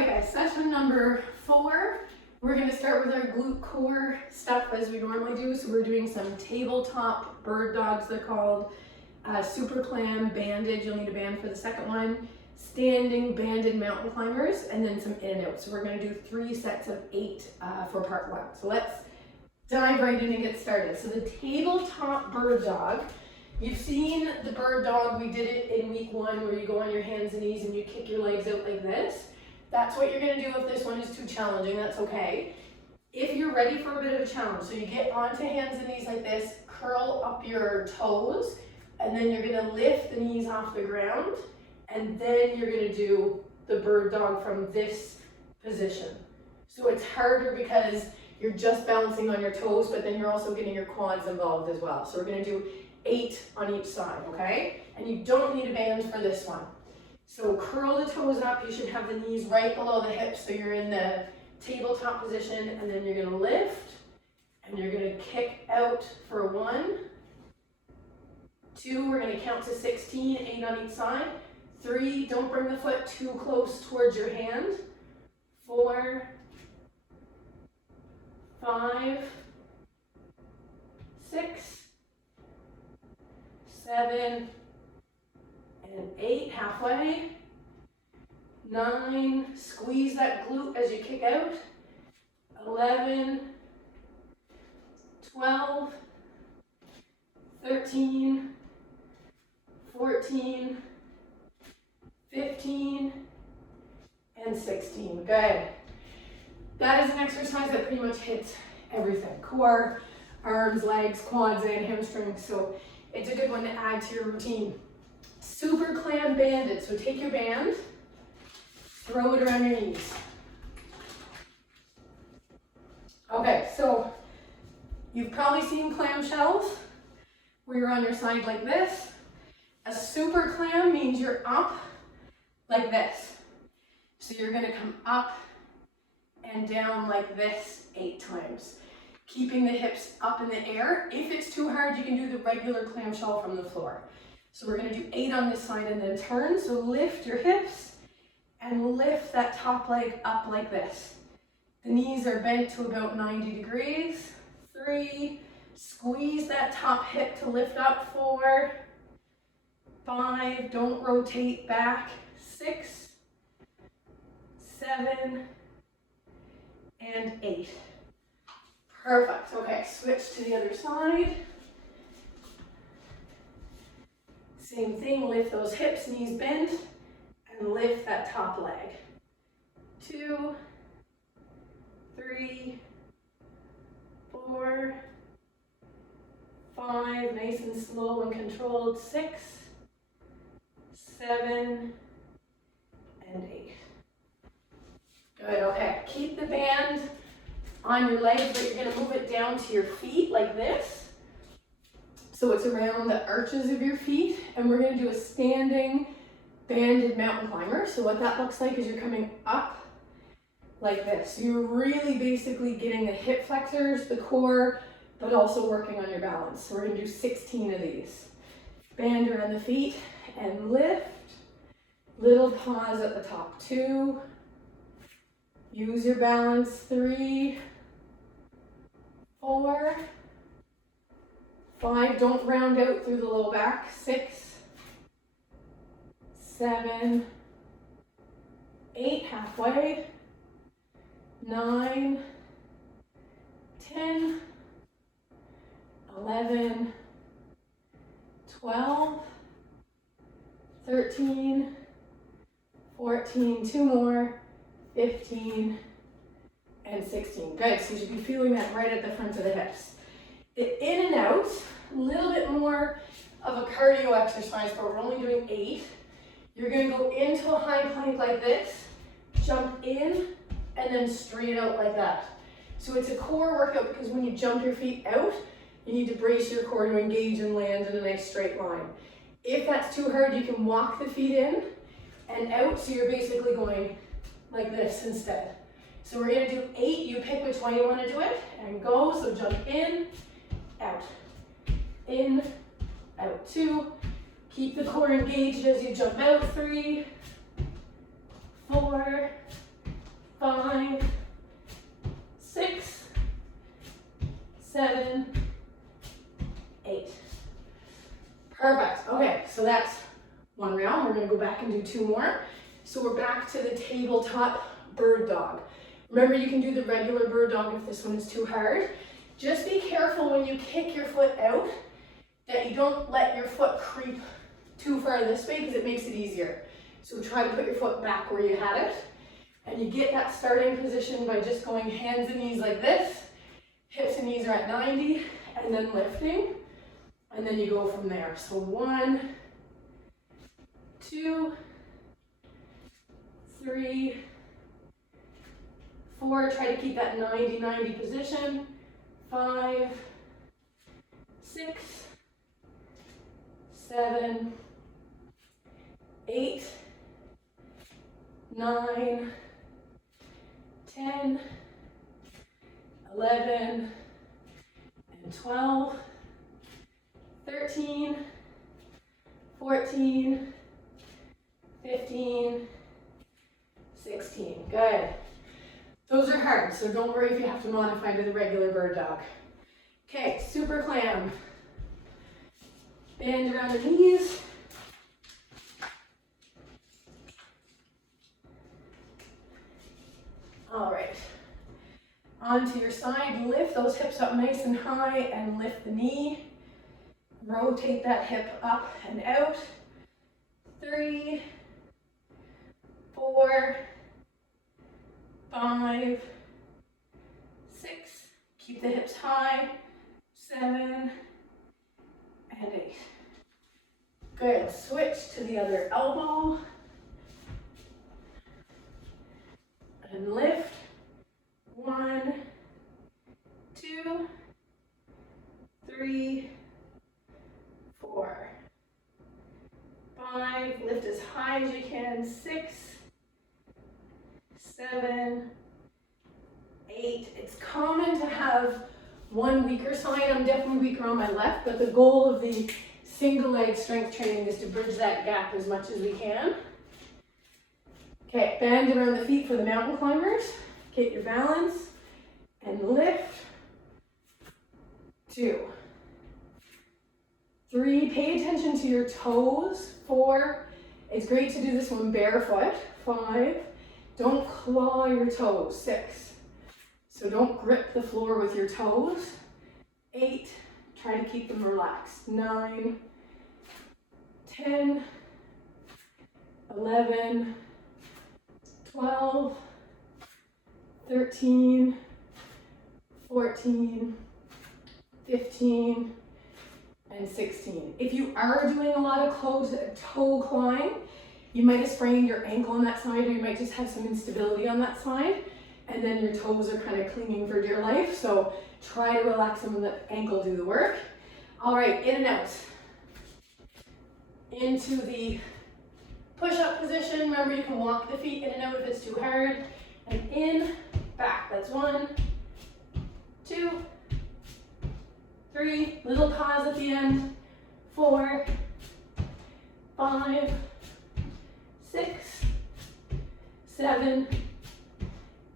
right guys, session number 4. We're going to start with our glute core stuff as we normally do. So we're doing some tabletop bird dogs, they're called, super clam, banded, you'll need a band for the second one, standing banded mountain climbers, and then some in and out. So we're going to do 3 sets of 8 for part 1. So let's dive right in and get started. So the tabletop bird dog, you've seen the bird dog, we did it in week 1 where you go on your hands and knees and you kick your legs out like this. That's what you're going to do if this one is too challenging, that's okay. If you're ready for a bit of a challenge, so you get onto hands and knees like this, curl up your toes, and then you're going to lift the knees off the ground, and then you're going to do the bird dog from this position. So it's harder because you're just balancing on your toes, but then you're also getting your quads involved as well. So we're going to do 8 on each side, okay? And you don't need a band for this one. So curl the toes up, you should have the knees right below the hips, so you're in the tabletop position, and then you're going to lift, and you're going to kick out for 1, 2, we're going to count to 16, 8 on each side, 3, don't bring the foot too close towards your hand, 4, 5, 6, 7, and 8, halfway, 9, squeeze that glute as you kick out, 11, 12, 13, 14, 15, and 16. Good. That is an exercise that pretty much hits everything. Core, arms, legs, quads, and hamstrings. So it's a good one to add to your routine. Super clam banded. So take your band, throw it around your knees. Okay, so you've probably seen clamshells where you're on your side like this. A super clam means you're up like this. So you're going to come up and down like this 8 times, keeping the hips up in the air. If it's too hard, you can do the regular clamshell from the floor. So we're going to do 8 on this side and then turn. So lift your hips and lift that top leg up like this. The knees are bent to about 90 degrees. 3, squeeze that top hip to lift up. 4, 5, don't rotate back. 6, 7, and 8. Perfect. Okay, switch to the other side. Same thing, lift those hips, knees bent, and lift that top leg. 2, 3, 4, 5, nice and slow and controlled. 6, 7, and 8. Good, okay. Keep the band on your legs, but you're going to move it down to your feet like this. So it's around the arches of your feet, and we're going to do a standing banded mountain climber. So what that looks like is you're coming up like this. So you're really basically getting the hip flexors, the core, but also working on your balance. So we're going to do 16 of these. Band around the feet and lift. Little pause at the top. 2. Use your balance. 3, 4, 5, don't round out through the low back. 6, 7, 8, halfway. 9, 10, 11, 12, 13, 14, 2 more, 15, and 16. Good, so you should be feeling that right at the front of the hips. The in and out, a little bit more of a cardio exercise, but we're only doing 8. You're going to go into a high plank like this, jump in, and then straight out like that. So it's a core workout because when you jump your feet out, you need to brace your core to engage and land in a nice straight line. If that's too hard, you can walk the feet in and out, so you're basically going like this instead. So we're going to do 8. You pick which way you want to do it and go. So jump in, out, in, out. 2. Keep the core engaged as you jump out. 3, 4, 5, 6, 7, 8. Perfect. Okay, so that's one round. We're going to go back and do 2 more. So we're back to the tabletop bird dog. Remember, you can do the regular bird dog if this one is too hard. Just be careful when you kick your foot out that you don't let your foot creep too far this way because it makes it easier. So try to put your foot back where you had it. And you get that starting position by just going hands and knees like this. Hips and knees are at 90 and then lifting. And then you go from there. So 1, 2, 3, 4. Try to keep that 90-90 position. 5, 6, 7, 8, 9, 10, 11, and 12, 13, 14, 15, 16. Good. Those are hard, so don't worry if you have to modify to the regular bird dog. Okay, super clam. Bend around the knees. All right. Onto your side, lift those hips up nice and high and lift the knee. Rotate that hip up and out. 3, 4, 5, 6. Keep the hips high. 7 and 8. Good. Switch to the other elbow. And lift. 1, 2, 3, 4, 5. Lift as high as you can. 6, 7, 8. It's common to have one weaker side. I'm definitely weaker on my left, but the goal of the single leg strength training is to bridge that gap as much as we can. Okay, bend around the feet for the mountain climbers. Get your balance and lift. 2, 3, pay attention to your toes. 4, it's great to do this one barefoot. 5, don't claw your toes. 6, so don't grip the floor with your toes. 8, try to keep them relaxed. 9, 10, 11, 12, 13, 14, 15, and 16. If you are doing a lot of toe climb, you might have sprained your ankle on that side, or you might just have some instability on that side, and then your toes are kind of clinging for dear life. So try to relax them and let the ankle do the work. All right, in and out. Into the push-up position. Remember, you can walk the feet in and out if it's too hard. And in, back. That's 1, 2, 3. Little pause at the end. 4, 5, 6, 7,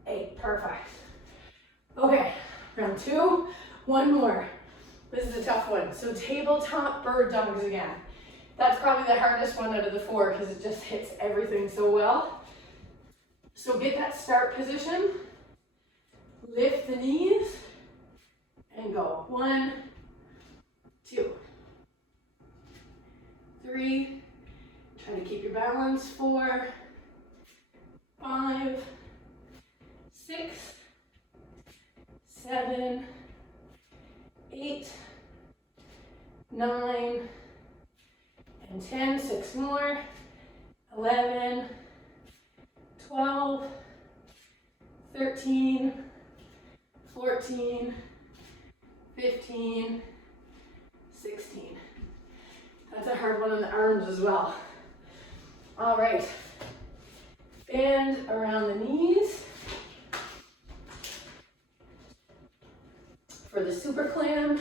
8. Perfect. Okay, round 2. One more. This is a tough one. So tabletop bird dogs again. That's probably the hardest one out of the 4 because it just hits everything so well. So get that start position. Lift the knees and go. 1, 2, 3. Try to keep your balance. 4, 5, 6, 7, 8, 9, and 10. 6 more. 11, 12, 13, 14, 15, 16. That's a hard one on the arms as well. All right. Bend around the knees. For the super clam.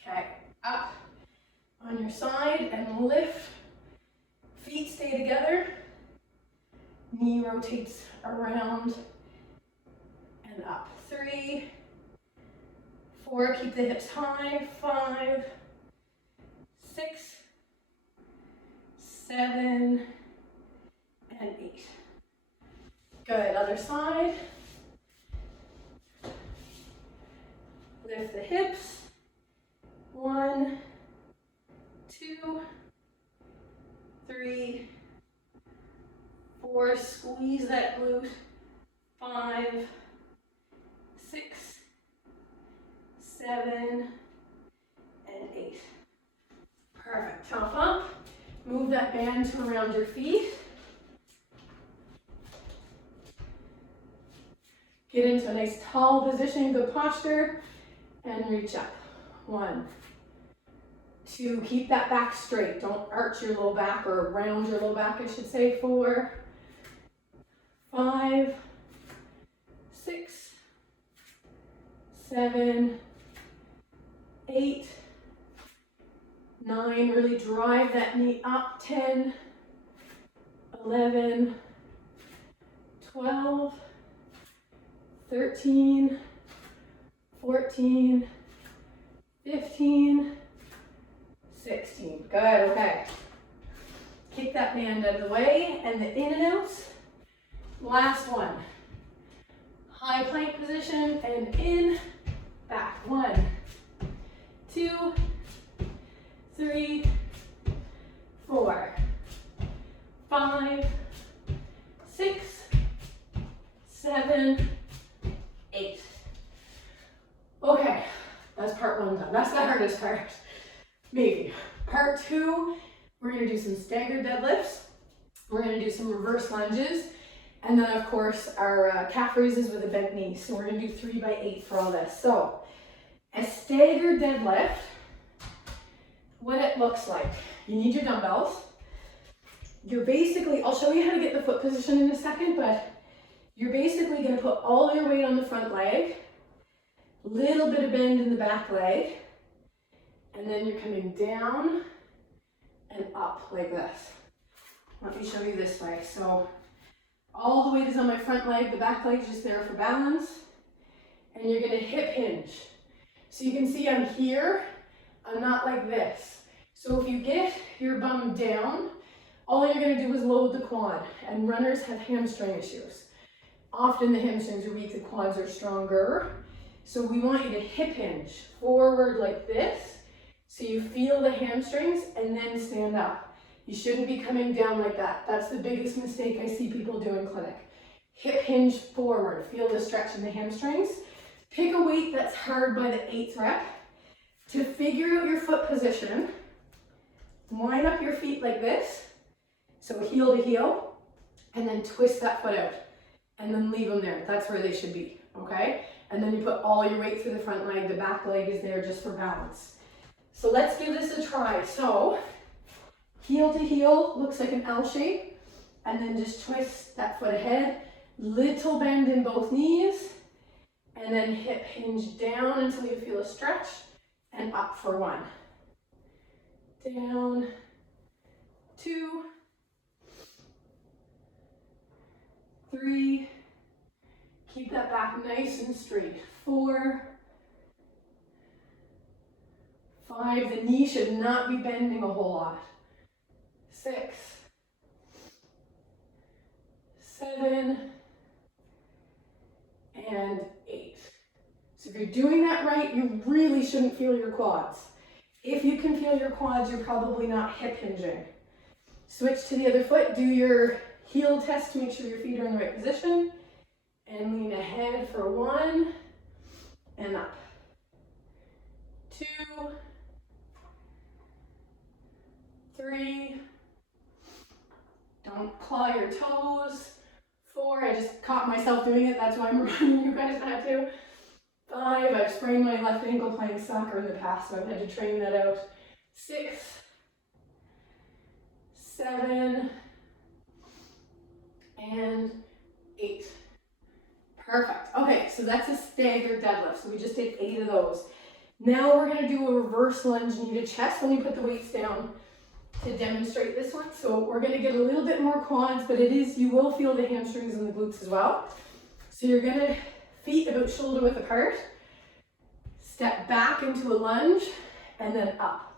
Okay, up on your side and lift. Feet stay together. Knee rotates around and up. 3, 4, keep the hips high. 5, 6, 7, and 8. Good, other side. Lift the hips. 1, 2, 3, 4, squeeze that glute. 5, 6, 7, and 8. Perfect. Chop up. Move that band to around your feet. Get into a nice tall position, good posture, and reach up. 1, 2, keep that back straight. Don't arch your low back or round your low back, I should say. 4, 5, 6, 7, 8, 9, really drive that knee up. 10, 11, 12, 13, 14, 15, 16. Good, okay. Kick that band out of the way and the in and outs. Last one. High plank position and in, back. 1, 2, 3, 4, 5, 6, 7, 8. Okay, that's part 1 done. That's the hardest part. Maybe. Part 2, we're going to do some staggered deadlifts. We're going to do some reverse lunges. And then, of course, our calf raises with a bent knee. So we're going to do 3 by 8 for all this. So, a staggered deadlift, what it looks like. You need your dumbbells. You're basically, I'll show you how to get the foot position in a second, but you're basically going to put all your weight on the front leg, little bit of bend in the back leg, and then you're coming down and up like this. Let me show you this way. So all the weight is on my front leg, the back leg is just there for balance, and you're going to hip hinge. So you can see I'm here, I'm not like this. So if you get your bum down, all you're going to do is load the quad, and runners have hamstring issues. Often the hamstrings are weak, the quads are stronger. So we want you to hip hinge forward like this, so you feel the hamstrings and then stand up. You shouldn't be coming down like that. That's the biggest mistake I see people do in clinic. Hip hinge forward, feel the stretch in the hamstrings. Pick a weight that's hard by the 8th rep. To figure out your foot position, line up your feet like this, so heel to heel, and then twist that foot out, and then leave them there. That's where they should be, okay? And then you put all your weight through the front leg, the back leg is there just for balance. So let's give this a try. So, heel to heel, looks like an L shape, and then just twist that foot ahead, little bend in both knees, and then hip hinge down until you feel a stretch, and up for 1. Down, 2, 3, keep that back nice and straight. 4, 5, the knee should not be bending a whole lot. 6, 7, and 8. So if you're doing that right, you really shouldn't feel your quads. If you can feel your quads, you're probably not hip hinging. Switch to the other foot, do your heel test to make sure your feet are in the right position, and lean ahead for 1, and up. 2, 3, don't claw your toes. 4, I just caught myself doing it, that's why I'm reminding you guys not to. 5, I've sprained my left ankle playing soccer in the past, so I've had to train that out. 6, 7, and 8. Perfect. Okay, so that's a staggered deadlift. So we just did 8 of those. Now we're going to do a reverse lunge knee to chest. Let me put the weights down to demonstrate this one. So we're gonna get a little bit more quads, but you will feel the hamstrings and the glutes as well. So you're gonna feet about shoulder width apart, step back into a lunge, and then up.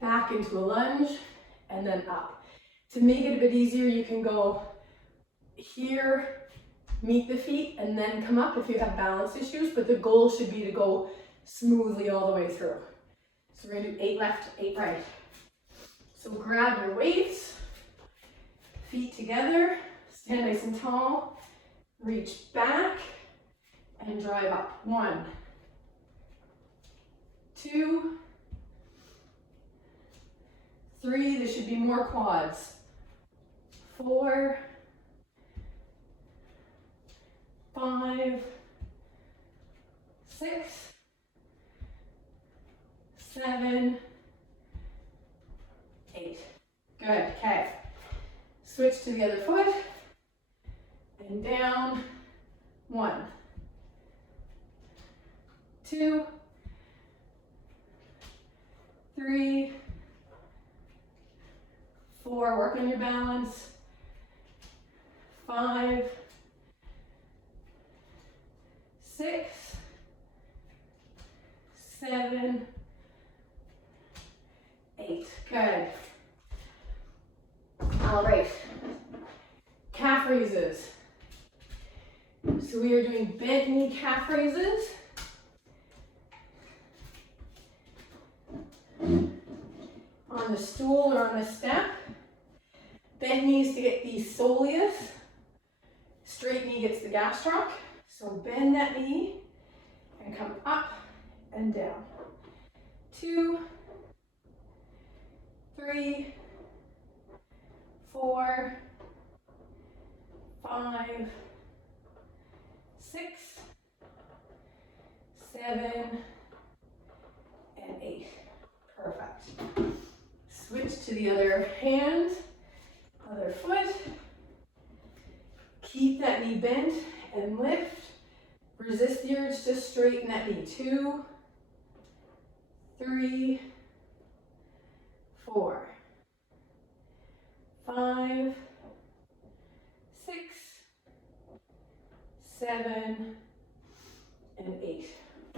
Back into a lunge, and then up. To make it a bit easier, you can go here, meet the feet, and then come up if you have balance issues, but the goal should be to go smoothly all the way through. So we're gonna do 8 left, 8 right. So grab your weights, feet together, stand nice and tall, reach back, and drive up. 1, 2, 3, there should be more quads. 4, 5, 6, 7, 8. Good, okay. Switch to the other foot, and down. 1, 2, 3, 4, work on your balance. 5, 6, 7, 8. Good. All right. Calf raises. So we are doing bent knee calf raises. On the stool or on the step. Bent knees to get the soleus. Straight knee gets the gastroc. So bend that knee and come up and down. 2, 3, 4, 5, 6, 7, and 8. Perfect. Switch to the other hand, other foot. Keep that knee bent and lift. Resist the urge to straighten that knee. 2, 3, 4, 5, 6, 7, and 8.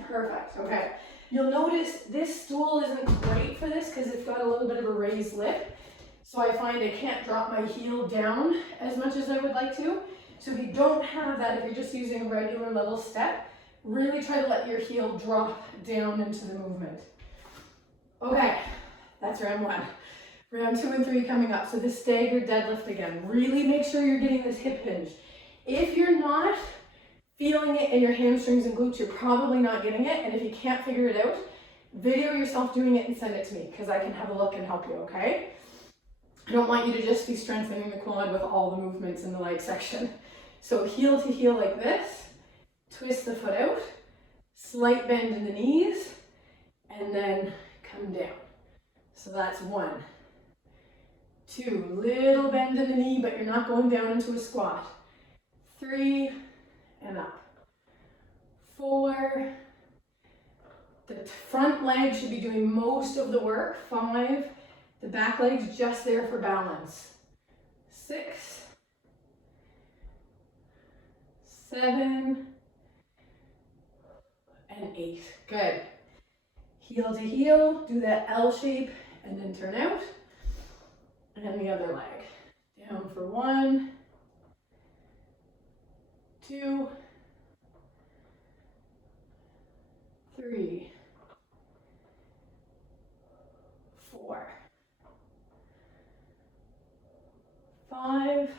Perfect. Okay. You'll notice this stool isn't great for this because it's got a little bit of a raised lip. So I find I can't drop my heel down as much as I would like to. So if you don't have that, if you're just using a regular level step, really try to let your heel drop down into the movement. Okay, that's round 1. Round 2 and 3 coming up. So the staggered deadlift again. Really make sure you're getting this hip hinge. If you're not feeling it in your hamstrings and glutes, you're probably not getting it. And if you can't figure it out, video yourself doing it and send it to me because I can have a look and help you, okay? I don't want you to just be strengthening the quad with all the movements in the leg section. So heel to heel like this, twist the foot out, slight bend in the knees, and then come down. So that's 1, 2, little bend in the knee, but you're not going down into a squat. 3, and up. 4, the front leg should be doing most of the work. 5, the back leg's just there for balance. 6, 7, and 8. Good. Heel to heel, do that L shape, and then turn out. And the other leg. Down for 1, 2, 3, 4, 5,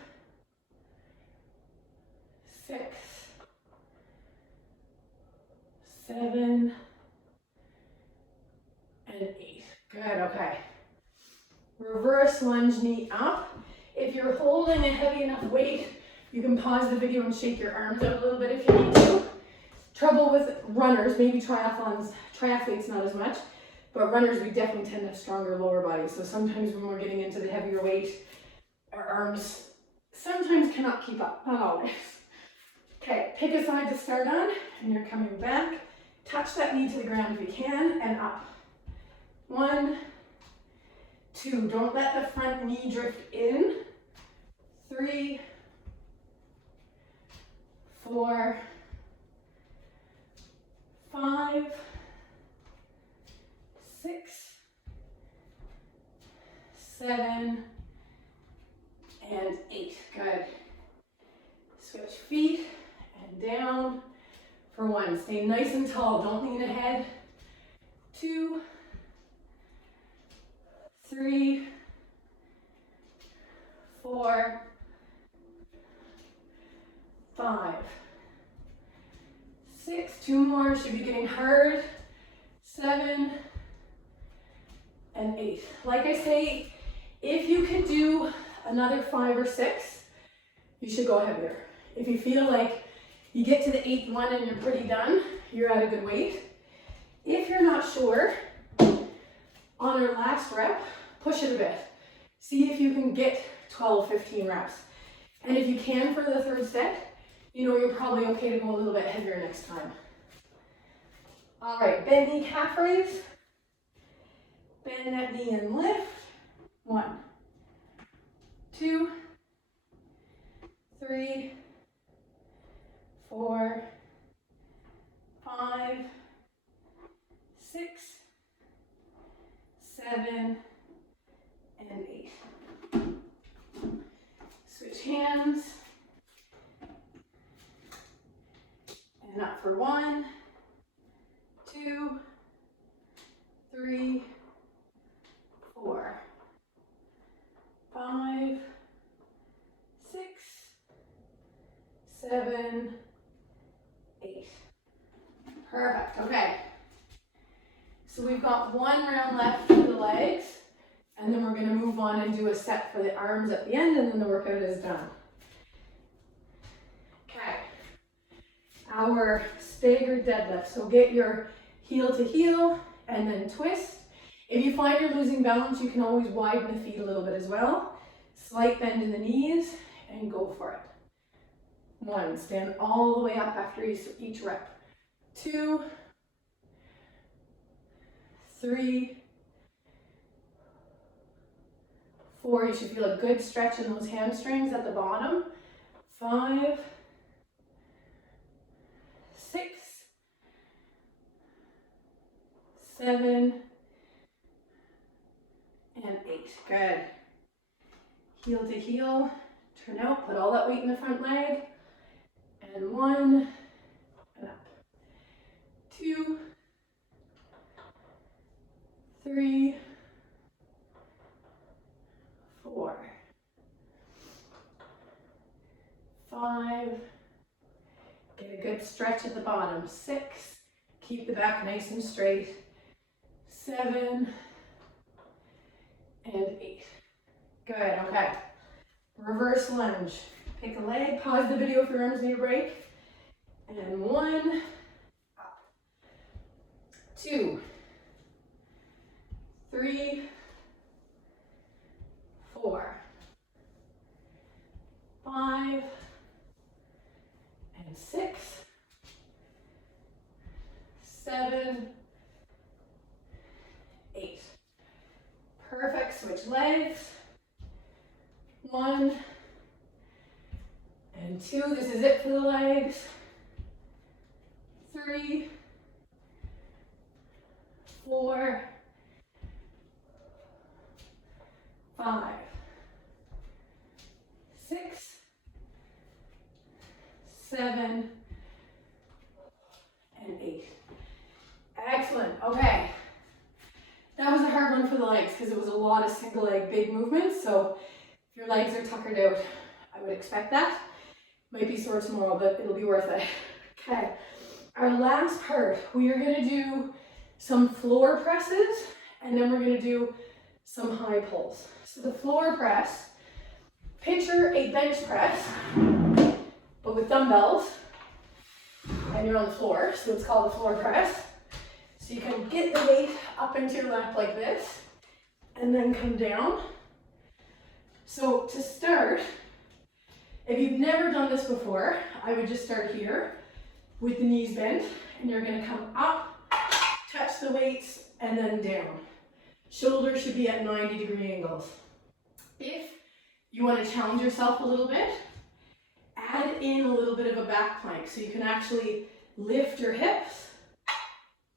6, 7, and 8. Good, okay. Reverse lunge knee up. If you're holding a heavy enough weight, you can pause the video and shake your arms out a little bit if you need to. Trouble with runners, maybe triathletes not as much, but runners, we definitely tend to have stronger lower bodies. So sometimes when we're getting into the heavier weight, our arms sometimes cannot keep up, not always. Okay, pick a side to start on, and you're coming back. Touch that knee to the ground if you can, and up. 1, 2. Don't let the front knee drift in. 3, 4, 5, 6, 7, and 8. Good. Switch feet and down for 1. Stay nice and tall. Don't lean ahead. 2, 3, 4, 5, 6. 2 more. Should be getting hard. 7 and 8. Like I say, if you could do another 5 or 6, you should go heavier. If you feel like you get to the 8th one and you're pretty done, you're at a good weight. If you're not sure, on our last rep, push it a bit. See if you can get 12, 15 reps. And if you can for the 3rd set, you know you're probably okay to go a little bit heavier next time. All right, bend knee, calf raise. Bend that knee and lift. 1, 2, 3, 4, 5, 6, 7, and 8. Switch hands. And up for 1, 2, 3, 4, 5, 6, 7, 8. Perfect. Okay. So we've got 1 round left for the legs, and then we're going to move on and do a set for the arms at the end, and then the workout is done. Okay. Our staggered deadlift. So get your heel to heel and then twist. If you find you're losing balance, you can always widen the feet a little bit as well. Slight bend in the knees and go for it. 1, stand all the way up after each rep. 2, 3, 4. You should feel a good stretch in those hamstrings at the bottom. 5, 6, 7, and 8. Good. Heel to heel, turn out, put all that weight in the front leg, and 1, and up. 2, 3, 4, 5, get a good stretch at the bottom. 6, keep the back nice and straight. 7, and 8. Good, okay. Reverse lunge. Pick a leg, pause the video if your arms need a break. And 1, up. 2, 3, 4, 5, and 6, 7, 8. Perfect, switch legs. 1 and 2, this is it for the legs. 3, 4, 5, 6, 7, and 8. Excellent, okay. That was a hard one for the legs because it was a lot of single leg big movements, so if your legs are tuckered out, I would expect that. Might be sore tomorrow, but it'll be worth it. Okay, our last part, we are gonna do some floor presses, and then we're gonna do some high pulls. So the floor press, picture a bench press, but with dumbbells, and you're on the floor, so it's called a floor press. So you can get the weight up into your lap like this, and then come down. So to start, if you've never done this before, I would just start here with the knees bent, and you're gonna come up, touch the weights, and then down. Shoulders should be at 90-degree angles. If you want to challenge yourself a little bit, add in a little bit of a back plank so you can actually lift your hips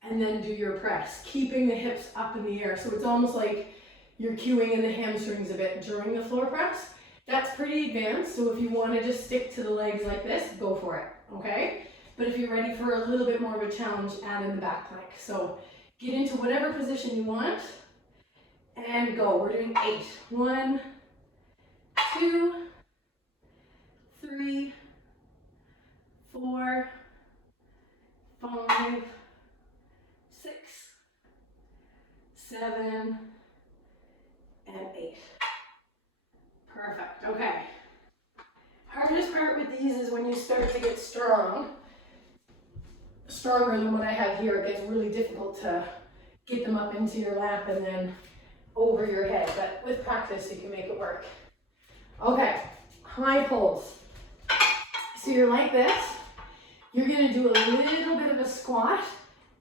and then do your press, keeping the hips up in the air. So it's almost like you're cueing in the hamstrings a bit during the floor press. That's pretty advanced, so if you want to just stick to the legs like this, go for it, okay? But if you're ready for a little bit more of a challenge, add in the back plank. So get into whatever position you want and go. We're doing 8. 1, 2, 3, 4, 5, 6, 7, and 8. Perfect, okay. Hardest part with these is when you start to get stronger than what I have here. It gets really difficult to get them up into your lap and then over your head, but with practice you can make it work. Okay, high pulls. So you're like this. You're gonna do a little bit of a squat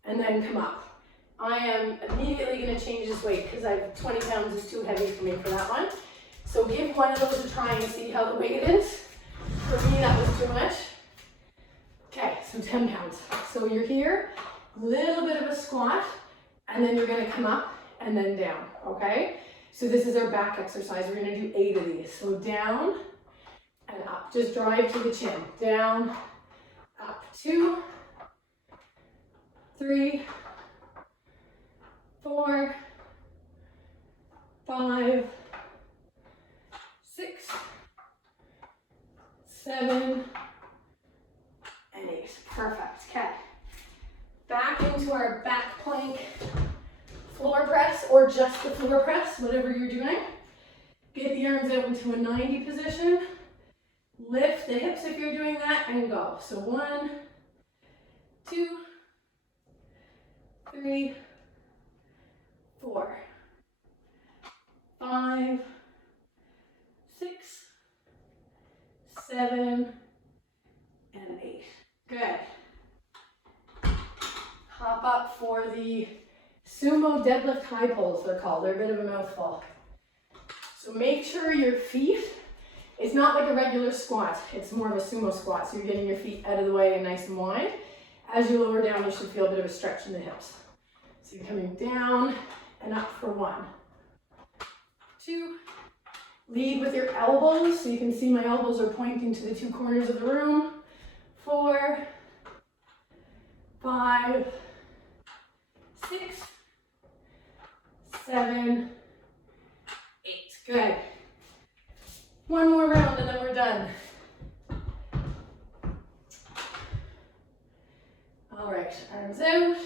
and then come up. I am immediately gonna change this weight because 20 pounds is too heavy for me for that one. So give one of those a try and see how the weight is. For me, that was too much. Okay, so 10 pounds. So you're here, a little bit of a squat, and then you're gonna come up and then down, okay? So this is our back exercise. We're gonna do 8 of these. So down and up. Just drive to the chin. Down, up. 2, 3, 4, 5, 6, 7, and 8. Perfect. Okay. Back into our back plank floor press or just the floor press, whatever you're doing. Get the arms out into a 90 position. Lift the hips if you're doing that and go. So 1, 2, 3, 4, 5, 6, 7, and 8. Good. Hop up for the sumo deadlift high pulls, they're called. They're a bit of a mouthful. So make sure your feet, it's not like a regular squat. It's more of a sumo squat. So you're getting your feet out of the way and nice and wide. As you lower down, you should feel a bit of a stretch in the hips. So you're coming down and up for 1, 2, lead with your elbows, so you can see my elbows are pointing to the 2 corners of the room. 4, 5, 6, 7, 8. Good. One more round and then we're done. All right, arms out.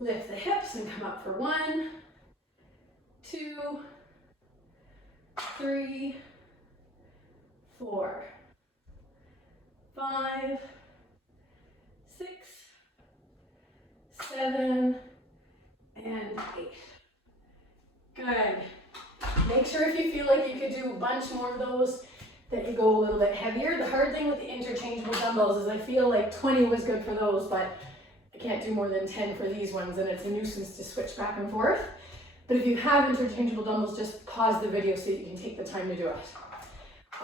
Lift the hips and come up for 1, 2, 3, 4, 5, 6, 7, and 8. Good. Make sure if you feel like you could do a bunch more of those, that you go a little bit heavier. The hard thing with the interchangeable dumbbells is I feel like 20 was good for those, but I can't do more than 10 for these ones, and it's a nuisance to switch back and forth. But if you have interchangeable dumbbells, just pause the video so you can take the time to do it.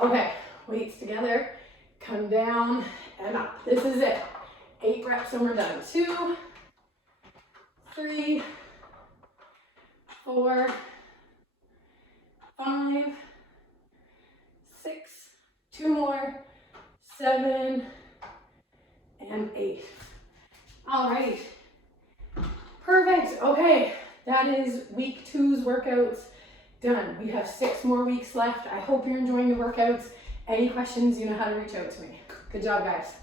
Okay, weights together, come down and up. This is it. 8 reps and we're done. 2, 3, 4, 5, 6, 2 more, 7, and 8. All right, perfect. Okay, that is week 2's workouts done. We have 6 more weeks left. I hope you're enjoying the workouts. Any questions, you know how to reach out to me. Good job, guys.